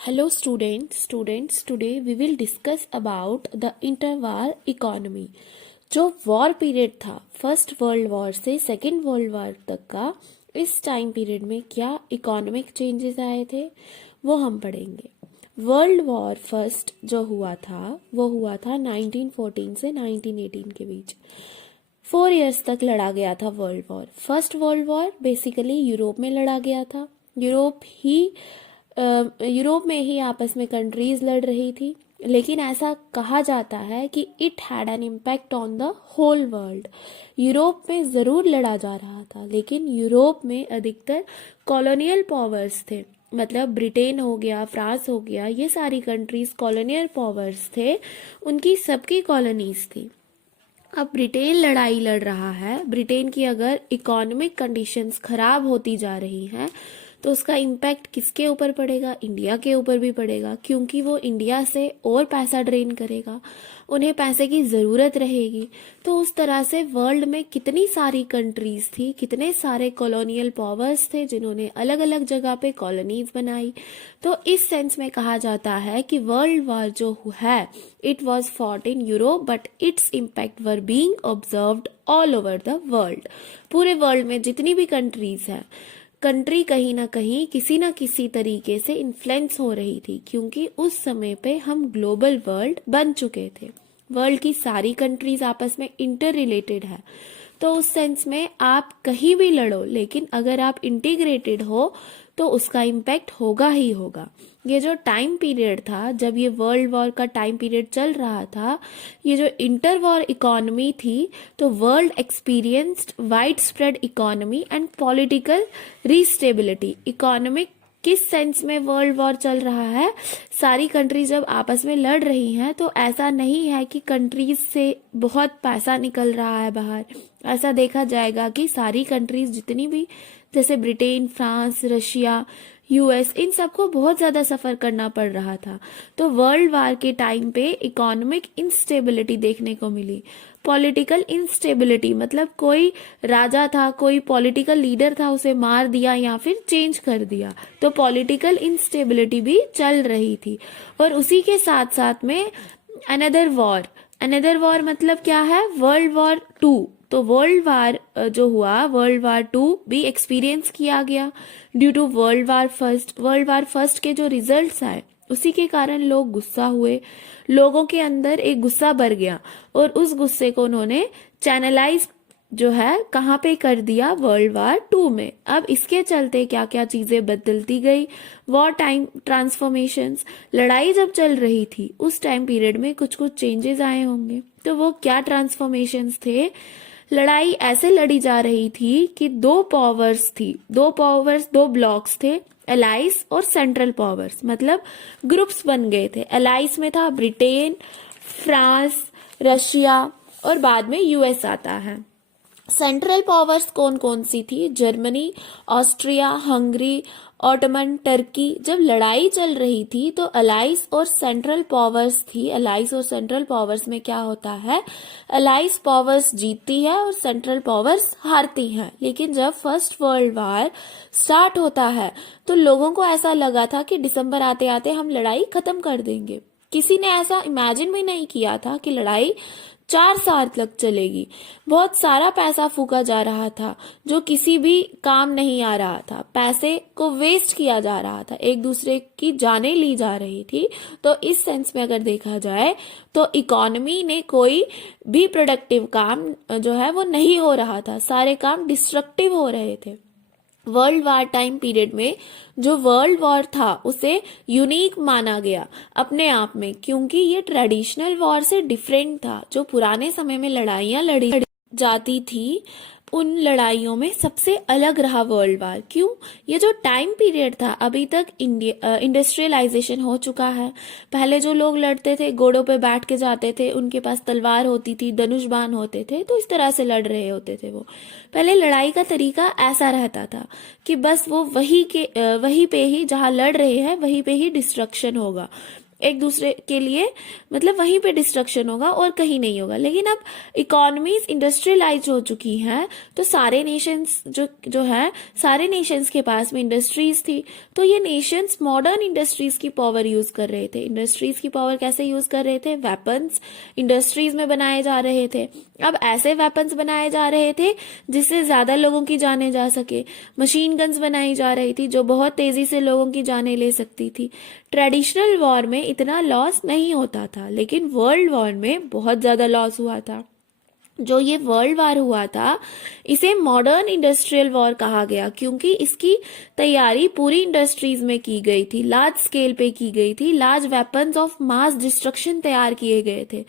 Hello students, today we will discuss about the interwar economy. जो war period था first world war से second world war तक का, इस टाइम पीरियड में क्या इकोनॉमिक चेंजेस आए थे वो हम पढ़ेंगे। वर्ल्ड वॉर फर्स्ट जो हुआ था वो हुआ था 1914 से 1918 के बीच। 4 इयर्स तक लड़ा गया था world war. First world war basically Europe में लड़ा गया था। यूरोप में ही आपस में कंट्रीज लड़ रही थी, लेकिन ऐसा कहा जाता है कि it had an impact on the whole world. Europe में ज़रूर लड़ा जा रहा था, लेकिन यूरोप में अधिकतर कॉलोनियल पावर्स थे। मतलब ब्रिटेन हो गया, फ्रांस हो गया, ये सारी कंट्रीज कॉलोनियल पावर्स थे, उनकी सबकी कॉलोनीज थी। अब ब्रिटेन लड़ाई लड़ रहा है। ब्रिटेन की अगर इकोनॉमिक कंडीशंस खराब होती जा रही हैं तो उसका इम्पैक्ट किसके ऊपर पड़ेगा? इंडिया के ऊपर भी पड़ेगा, क्योंकि वो इंडिया से और पैसा ड्रेन करेगा, उन्हें पैसे की ज़रूरत रहेगी। तो उस तरह से वर्ल्ड में कितनी सारी कंट्रीज थी, कितने सारे कॉलोनियल पावर्स थे जिन्होंने अलग अलग जगह पे कॉलोनीज बनाई। तो इस सेंस में कहा जाता है कि वर्ल्ड वॉर जो है it was fought in Europe but its impact were being observed all over the world. पूरे वर्ल्ड में जितनी भी कंट्रीज हैं, कंट्री कहीं ना कहीं किसी ना किसी तरीके से इन्फ्लुएंस हो रही थी, क्योंकि उस समय पे हम ग्लोबल वर्ल्ड बन चुके थे। वर्ल्ड की सारी कंट्रीज आपस में इंटर रिलेटेड है। तो उस सेंस में आप कहीं भी लड़ो, लेकिन अगर आप इंटीग्रेटेड हो तो उसका इम्पैक्ट होगा ही होगा। ये जो टाइम पीरियड था, जब ये वर्ल्ड वॉर का टाइम पीरियड चल रहा था, ये जो इंटर वॉर इकोनॉमी थी, तो world experienced wide spread economy and political restability. Economic किस सेंस में वर्ल्ड वॉर चल रहा है? सारी कंट्रीज जब आपस में लड़ रही हैं तो ऐसा नहीं है कि कंट्रीज से बहुत पैसा निकल रहा है बाहर। ऐसा देखा जाएगा कि सारी कंट्रीज जितनी भी, जैसे ब्रिटेन, फ्रांस, रशिया, यूएस, इन सबको बहुत ज़्यादा सफ़र करना पड़ रहा था। तो वर्ल्ड वार के टाइम पे इकोनॉमिक इंस्टेबिलिटी देखने को मिली। पॉलिटिकल इंस्टेबिलिटी मतलब कोई राजा था, कोई पॉलिटिकल लीडर था, उसे मार दिया या फिर चेंज कर दिया, तो पॉलिटिकल इंस्टेबिलिटी भी चल रही थी। और उसी के साथ साथ में अनदर वॉर मतलब क्या है? World war 2। तो वर्ल्ड वार जो हुआ, वर्ल्ड वार 2 भी एक्सपीरियंस किया गया due to world war first. World war first के जो रिजल्ट्स आए उसी के कारण लोग गुस्सा हुए, लोगों के अंदर एक गुस्सा भर गया और उस गुस्से को उन्होंने चैनलाइज जो है कहाँ पे कर दिया? वर्ल्ड वार 2 में। अब इसके चलते क्या क्या चीजें बदलती गई? War time transformations. लड़ाई जब चल रही थी उस टाइम पीरियड में कुछ कुछ चेंजेस आए होंगे, तो वो क्या ट्रांसफॉर्मेशंस थे? लड़ाई ऐसे लड़ी जा रही थी कि दो ब्लॉक्स थे, एलाइस और सेंट्रल पावर्स, मतलब ग्रुप्स बन गए थे। एलाइस में था ब्रिटेन, फ्रांस, रशिया और बाद में यूएस आता है। सेंट्रल पावर्स कौन कौन सी थी? Germany, Austria, Hungary, Ottoman, Turkey. जब लड़ाई चल रही थी तो अलाइस और सेंट्रल पावर्स थी। अलाइस और सेंट्रल पावर्स में क्या होता है? अलाइस पावर्स जीतती है और सेंट्रल पावर्स हारती हैं। लेकिन जब फर्स्ट वर्ल्ड वार स्टार्ट होता है तो लोगों को ऐसा लगा था कि दिसंबर आते आते हम लड़ाई खत्म कर देंगे। किसी ने ऐसा इमेजिन भी नहीं किया था कि लड़ाई 4 साल तक चलेगी। बहुत सारा पैसा फूका जा रहा था जो किसी भी काम नहीं आ रहा था। पैसे को वेस्ट किया जा रहा था, एक दूसरे की जानें ली जा रही थी। तो इस सेंस में अगर देखा जाए तो इकोनॉमी ने कोई भी प्रोडक्टिव काम जो है वो नहीं हो रहा था, सारे काम डिस्ट्रक्टिव हो रहे थे। वर्ल्ड वार टाइम पीरियड में जो वर्ल्ड वॉर था उसे यूनिक माना गया अपने आप में, क्योंकि ये ट्रेडिशनल वॉर से डिफरेंट था। जो पुराने समय में लड़ाइयाँ लड़ी जाती थी उन लड़ाइयों में सबसे अलग रहा वर्ल्ड वार। क्यों? ये जो टाइम पीरियड था, अभी तक इंडस्ट्रियलाइजेशन हो चुका है। पहले जो लोग लड़ते थे घोड़ों पे बैठ के जाते थे, उनके पास तलवार होती थी, धनुष बाण होते थे, तो इस तरह से लड़ रहे होते थे। वो पहले लड़ाई का तरीका ऐसा रहता था कि बस वो वहीं पे ही जहाँ लड़ रहे हैं वहीं पे ही डिस्ट्रक्शन होगा। एक दूसरे के लिए, मतलब वहीं पे डिस्ट्रक्शन होगा और कहीं नहीं होगा। लेकिन अब इकोनॉमीज इंडस्ट्रियलाइज हो चुकी हैं, तो सारे नेशंस जो है, सारे नेशंस के पास में इंडस्ट्रीज थी, तो ये नेशंस मॉडर्न इंडस्ट्रीज की पावर यूज कर रहे थे। इंडस्ट्रीज की पावर कैसे यूज कर रहे थे? वेपन्स इंडस्ट्रीज में बनाए जा रहे थे। अब ऐसे वेपन्स बनाए जा रहे थे जिससे ज्यादा लोगों की जानें जा सके। मशीन गन्स बनाई जा रही थी जो बहुत तेजी से लोगों की जानें ले सकती थी। ट्रेडिशनल वॉर में इतना लॉस नहीं होता था, लेकिन वर्ल्ड वॉर में बहुत ज्यादा लॉस हुआ था। जो ये वर्ल्ड वॉर हुआ था, इसे मॉडर्न इंडस्ट्रियल वॉर कहा गया, क्योंकि इसकी तैयारी पूरी इंडस्ट्रीज में की गई थी, लार्ज स्केल पे की गई थी। Large weapons of mass destruction तैयार किए गए थे।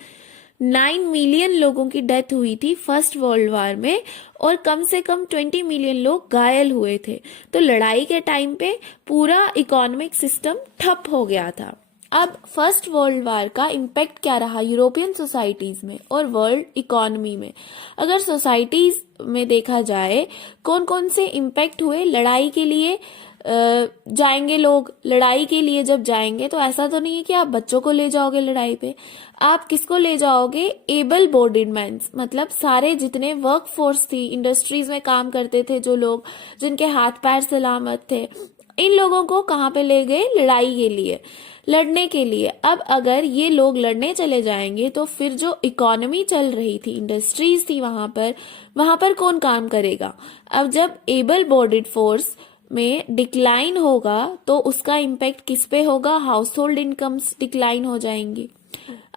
9 मिलियन लोगों की डेथ हुई थी फर्स्ट वर्ल्ड वॉर में, और कम से कम 20 मिलियन लोग घायल हुए थे। तो लड़ाई के टाइम पे पूरा इकोनॉमिक सिस्टम ठप हो गया था। अब फर्स्ट वर्ल्ड वॉर का इम्पैक्ट क्या रहा यूरोपियन सोसाइटीज में और वर्ल्ड इकोनॉमी में? अगर सोसाइटीज में देखा जाए कौन कौन से इम्पैक्ट हुए, लड़ाई के लिए जाएंगे लोग, लड़ाई के लिए जब जाएंगे तो ऐसा तो नहीं है कि आप बच्चों को ले जाओगे लड़ाई पे। आप किसको ले जाओगे? एबल बॉडीड मैन्स, मतलब सारे जितने वर्क फोर्स थी, इंडस्ट्रीज में काम करते थे जो लोग, जिनके हाथ पैर सलामत थे, इन लोगों को कहाँ पे ले गए? लड़ाई के लिए, लड़ने के लिए। अब अगर ये लोग लड़ने चले जाएंगे तो फिर जो इकोनॉमी चल रही थी, इंडस्ट्रीज थी वहां पर कौन काम करेगा? अब जब एबल बॉडीड फोर्स में डिक्लाइन होगा तो उसका इम्पैक्ट किस पे होगा? हाउस होल्ड इनकम्स डिक्लाइन हो जाएंगी।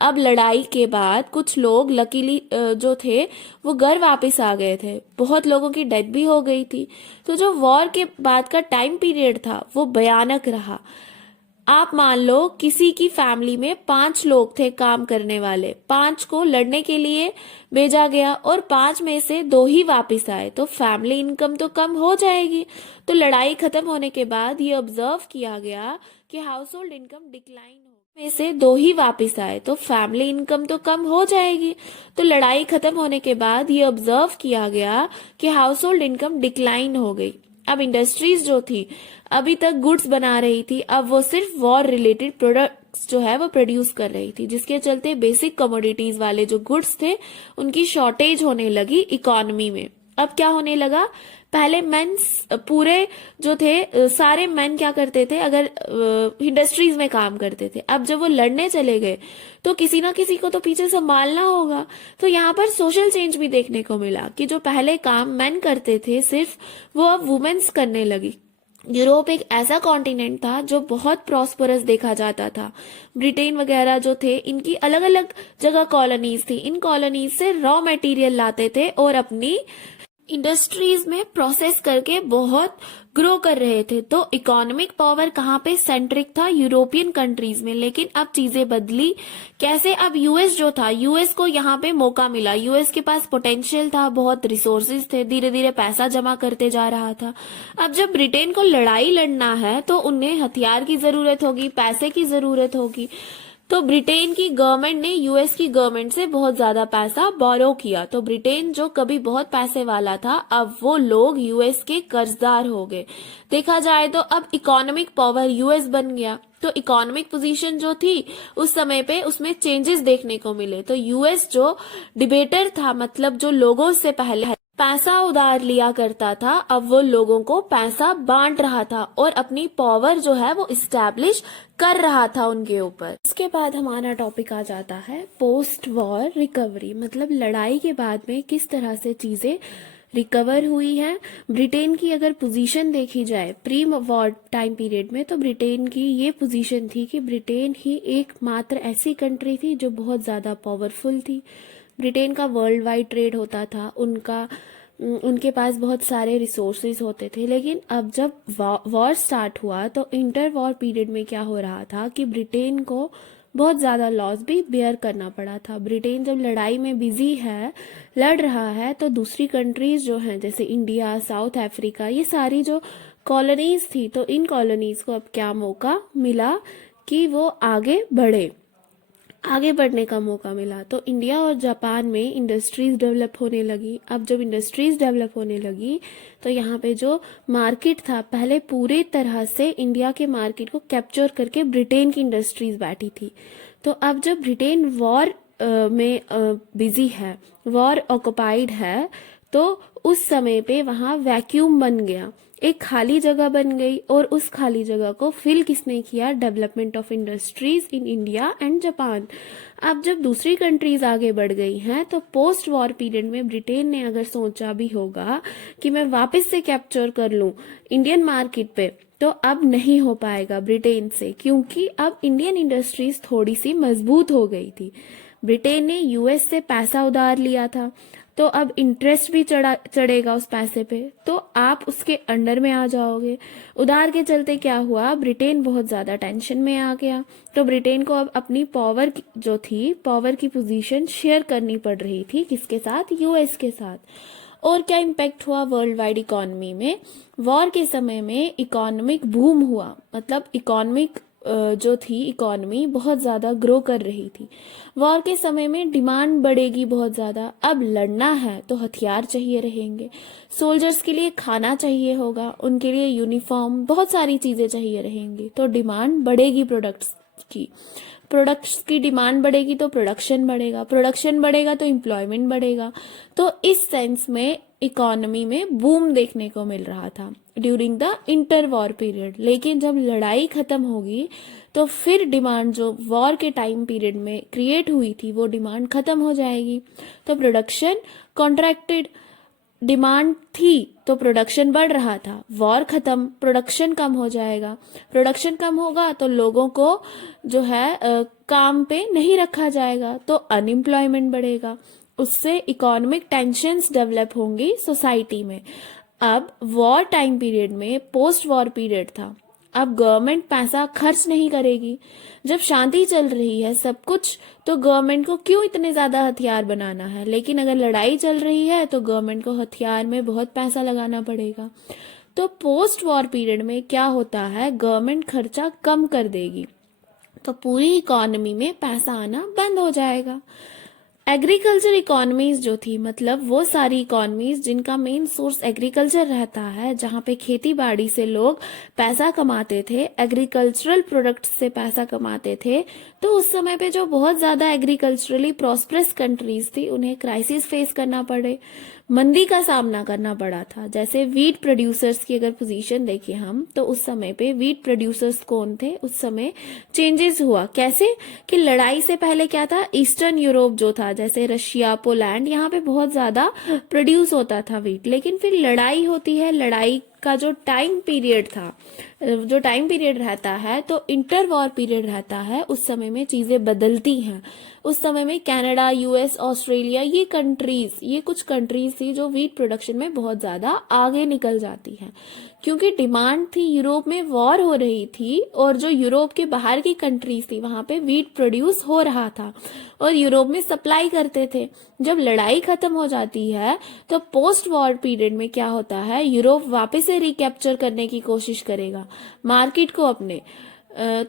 अब लड़ाई के बाद कुछ लोग लकीली जो थे वो घर वापस आ गए थे, बहुत लोगों की डेथ भी हो गई थी। तो जो वॉर के बाद का टाइम पीरियड था वो भयानक रहा। आप मान लो किसी की फैमिली में 5 लोग थे काम करने वाले, 5 को लड़ने के लिए भेजा गया और 5 में से 2 ही वापस आए, तो फैमिली इनकम तो कम हो जाएगी। तो लड़ाई खत्म होने के बाद ये ऑब्जर्व किया गया कि हाउस होल्ड इनकम डिक्लाइन में से 2 ही वापस आए, तो फैमिली इनकम तो कम हो जाएगी। तो लड़ाई खत्म होने के बाद ये ऑब्जर्व किया गया कि हाउस होल्ड इनकम डिक्लाइन हो गई। अब इंडस्ट्रीज जो थी अभी तक गुड्स बना रही थी, अब वो सिर्फ वॉर रिलेटेड प्रोडक्ट्स जो है वो प्रोड्यूस कर रही थी, जिसके चलते बेसिक कमोडिटीज वाले जो गुड्स थे उनकी शॉर्टेज होने लगी इकोनॉमी में। अब क्या होने लगा? पहले मेन पूरे जो थे सारे मेन क्या करते थे? अगर इंडस्ट्रीज में काम करते थे, अब जब वो लड़ने चले गए तो किसी ना किसी को तो पीछे संभालना होगा। तो यहाँ पर सोशल चेंज भी देखने को मिला कि जो पहले काम मेन करते थे सिर्फ, वो अब वुमेन्स करने लगी। यूरोप एक ऐसा कॉन्टिनेंट था जो बहुत प्रॉस्परस देखा जाता था। ब्रिटेन वगैरह जो थे, इनकी अलग अलग जगह कॉलोनीज थी, इन कॉलोनीज से रॉ मटेरियल लाते थे और अपनी इंडस्ट्रीज में प्रोसेस करके बहुत ग्रो कर रहे थे। तो इकोनॉमिक पावर कहाँ पे सेंट्रिक था? यूरोपियन कंट्रीज में। लेकिन अब चीजें बदली कैसे? अब यूएस जो था, यूएस को यहाँ पे मौका मिला, यूएस के पास पोटेंशियल था, बहुत रिसोर्सेज थे, धीरे धीरे पैसा जमा करते जा रहा था। अब जब ब्रिटेन को लड़ाई लड़ना है तो उन्हें हथियार की जरूरत होगी, पैसे की जरूरत होगी। तो ब्रिटेन की गवर्नमेंट ने यूएस की गवर्नमेंट से बहुत ज्यादा पैसा बोरो किया। तो ब्रिटेन जो कभी बहुत पैसे वाला था, अब वो लोग यूएस के कर्जदार हो गए। देखा जाए तो अब इकोनॉमिक पावर यूएस बन गया। तो इकोनॉमिक पोजीशन जो थी उस समय पे, उसमें चेंजेस देखने को मिले। तो यूएस जो डिबेटर था, मतलब जो लोगों से पहले पैसा उधार लिया करता था, अब वो लोगों को पैसा बांट रहा था और अपनी पावर जो है वो इस्टेब्लिश कर रहा था उनके ऊपर। इसके बाद हमारा टॉपिक आ जाता है पोस्ट वॉर रिकवरी, मतलब लड़ाई के बाद में किस तरह से चीजें रिकवर हुई है। ब्रिटेन की अगर पोजीशन देखी जाए प्री वॉर टाइम पीरियड में, तो ब्रिटेन की ये पोजीशन थी कि ब्रिटेन ही एकमात्र ऐसी कंट्री थी जो बहुत ज्यादा पावरफुल थी। ब्रिटेन का वर्ल्ड वाइड ट्रेड होता था, उनके पास बहुत सारे रिसोर्सेज होते थे। लेकिन अब जब वॉर स्टार्ट हुआ तो इंटर वॉर पीरियड में क्या हो रहा था कि ब्रिटेन को बहुत ज़्यादा लॉस भी बेयर करना पड़ा था। ब्रिटेन जब लड़ाई में बिजी है, लड़ रहा है, तो दूसरी कंट्रीज जो हैं जैसे इंडिया, साउथ अफ्रीका, ये सारी जो कॉलोनीज थी, तो इन कॉलोनीज को अब क्या मौका मिला कि वो आगे बढ़े। आगे बढ़ने का मौका मिला। तो इंडिया और जापान में इंडस्ट्रीज डेवलप होने लगी। अब जब इंडस्ट्रीज डेवलप होने लगी तो यहाँ पे जो मार्केट था, पहले पूरे तरह से इंडिया के मार्केट को कैप्चर करके ब्रिटेन की इंडस्ट्रीज बैठी थी। तो अब जब ब्रिटेन वॉर में बिजी है, वॉर ऑक्युपाइड है, तो उस समय पे वहाँ वैक्यूम बन गया, एक खाली जगह बन गई। और उस खाली जगह को फिल किसने किया? Development of industries in India and Japan. अब जब दूसरी कंट्रीज आगे बढ़ गई हैं तो पोस्ट वॉर पीरियड में ब्रिटेन ने अगर सोचा भी होगा कि मैं वापस से कैप्चर कर लूं इंडियन मार्केट पे, तो अब नहीं हो पाएगा ब्रिटेन से, क्योंकि अब इंडियन इंडस्ट्रीज थोड़ी सी मजबूत हो गई थी। ब्रिटेन ने यूएस से पैसा उधार लिया था, तो अब इंटरेस्ट भी चढ़ेगा उस पैसे पे, तो आप उसके अंडर में आ जाओगे। उधार के चलते क्या हुआ? ब्रिटेन बहुत ज्यादा टेंशन में आ गया। तो ब्रिटेन को अब अपनी पावर जो थी, पावर की पोजीशन शेयर करनी पड़ रही थी, किसके साथ? यूएस के साथ। और क्या इम्पैक्ट हुआ वर्ल्ड वाइड इकोनॉमी में? वॉर के समय में इकोनॉमिक बूम हुआ, मतलब इकोनॉमिक जो थी इकोनॉमी बहुत ज़्यादा ग्रो कर रही थी। वॉर के समय में डिमांड बढ़ेगी बहुत ज़्यादा। अब लड़ना है तो हथियार चाहिए रहेंगे, सोल्जर्स के लिए खाना चाहिए होगा, उनके लिए यूनिफॉर्म, बहुत सारी चीज़ें चाहिए रहेंगी। तो डिमांड बढ़ेगी प्रोडक्ट्स की डिमांड बढ़ेगी तो प्रोडक्शन बढ़ेगा, प्रोडक्शन बढ़ेगा तो एम्प्लॉयमेंट बढ़ेगा। तो इस सेंस में इकोनॉमी में बूम देखने को मिल रहा था during the inter war period. लेकिन जब लड़ाई खत्म होगी तो फिर डिमांड जो वॉर के टाइम पीरियड में क्रिएट हुई थी वो डिमांड खत्म हो जाएगी। तो प्रोडक्शन कॉन्ट्रैक्टेड, डिमांड थी तो प्रोडक्शन बढ़ रहा था, वॉर खत्म, प्रोडक्शन कम हो जाएगा। प्रोडक्शन कम होगा तो लोगों को जो है काम पे नहीं रखा जाएगा, तो अनएम्प्लॉयमेंट बढ़ेगा, उससे इकोनॉमिक टेंशन्स डेवलप होंगी सोसाइटी में। अब वॉर टाइम पीरियड में पोस्ट वॉर पीरियड था, अब गवर्नमेंट पैसा खर्च नहीं करेगी। जब शांति चल रही है सब कुछ, तो गवर्नमेंट को क्यों इतने ज्यादा हथियार बनाना है? लेकिन अगर लड़ाई चल रही है तो गवर्नमेंट को हथियार में बहुत पैसा लगाना पड़ेगा। तो पोस्ट वॉर पीरियड में क्या होता है? गवर्नमेंट खर्चा कम कर देगी, तो पूरी इकोनॉमी में पैसा आना बंद हो जाएगा। एग्रीकल्चर इकोनॉमीज जो थी, मतलब वो सारी इकोनॉमीज जिनका मेन सोर्स एग्रीकल्चर रहता है, जहाँ पे खेती बाड़ी से लोग पैसा कमाते थे, एग्रीकल्चरल प्रोडक्ट्स से पैसा कमाते थे, तो उस समय पे जो बहुत ज्यादा एग्रीकल्चरली प्रॉस्परस कंट्रीज थी उन्हें क्राइसिस फेस करना पड़े, मंदी का सामना करना पड़ा था। जैसे वीट प्रोड्यूसर्स की अगर पोजीशन देखें हम, तो उस समय पे वीट प्रोड्यूसर्स कौन थे? उस समय चेंजेस हुआ कैसे कि लड़ाई से पहले क्या था? ईस्टर्न यूरोप जो था, जैसे रशिया, पोलैंड, यहाँ पे बहुत ज्यादा प्रोड्यूस होता था वीट। लेकिन फिर लड़ाई होती है, लड़ाई का जो टाइम पीरियड था, जो टाइम पीरियड रहता है, तो इंटर वॉर पीरियड रहता है, उस समय में चीजें बदलती हैं। उस समय में कनाडा, यूएस, ऑस्ट्रेलिया, ये कुछ कंट्रीज थी जो वीट प्रोडक्शन में बहुत ज्यादा आगे निकल जाती हैं, क्योंकि डिमांड थी, यूरोप में वॉर हो रही थी और जो यूरोप के बाहर की कंट्रीज थी वहां पे वीट प्रोड्यूस हो रहा था और यूरोप में सप्लाई करते थे। जब लड़ाई खत्म हो जाती है तो पोस्ट वॉर पीरियड में क्या होता है? यूरोप वापस से रिकैप्चर करने की कोशिश करेगा मार्केट को अपने।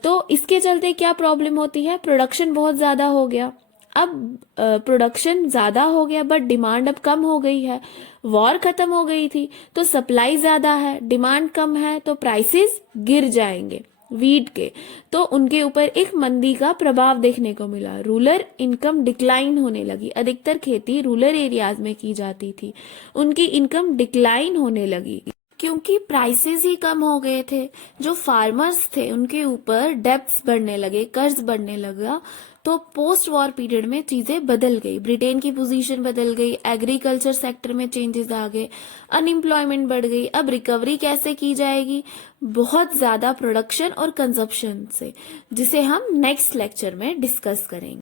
तो इसके चलते क्या प्रॉब्लम होती है? प्रोडक्शन बहुत ज्यादा हो गया। अब प्रोडक्शन ज्यादा हो गया बट डिमांड अब कम हो गई है, वॉर खत्म हो गई थी, तो सप्लाई ज्यादा है, डिमांड कम है, तो प्राइसेस गिर जाएंगे वीट के। तो उनके ऊपर एक मंदी का प्रभाव देखने को मिला, रूरल इनकम डिक्लाइन होने लगी। अधिकतर खेती रूरल एरियाज में की जाती थी, उनकी इनकम डिक्लाइन होने लगी क्योंकि प्राइसेस ही कम हो गए थे। जो फार्मर्स थे उनके ऊपर डेब्ट्स बढ़ने लगे, कर्ज बढ़ने लगा। तो पोस्ट वॉर पीरियड में चीजें बदल गई, ब्रिटेन की पोजीशन बदल गई, एग्रीकल्चर सेक्टर में चेंजेस आ गए, अनएम्प्लॉयमेंट बढ़ गई। अब रिकवरी कैसे की जाएगी? बहुत ज्यादा प्रोडक्शन और कंजप्शन से, जिसे हम नेक्स्ट लेक्चर में डिस्कस करेंगे।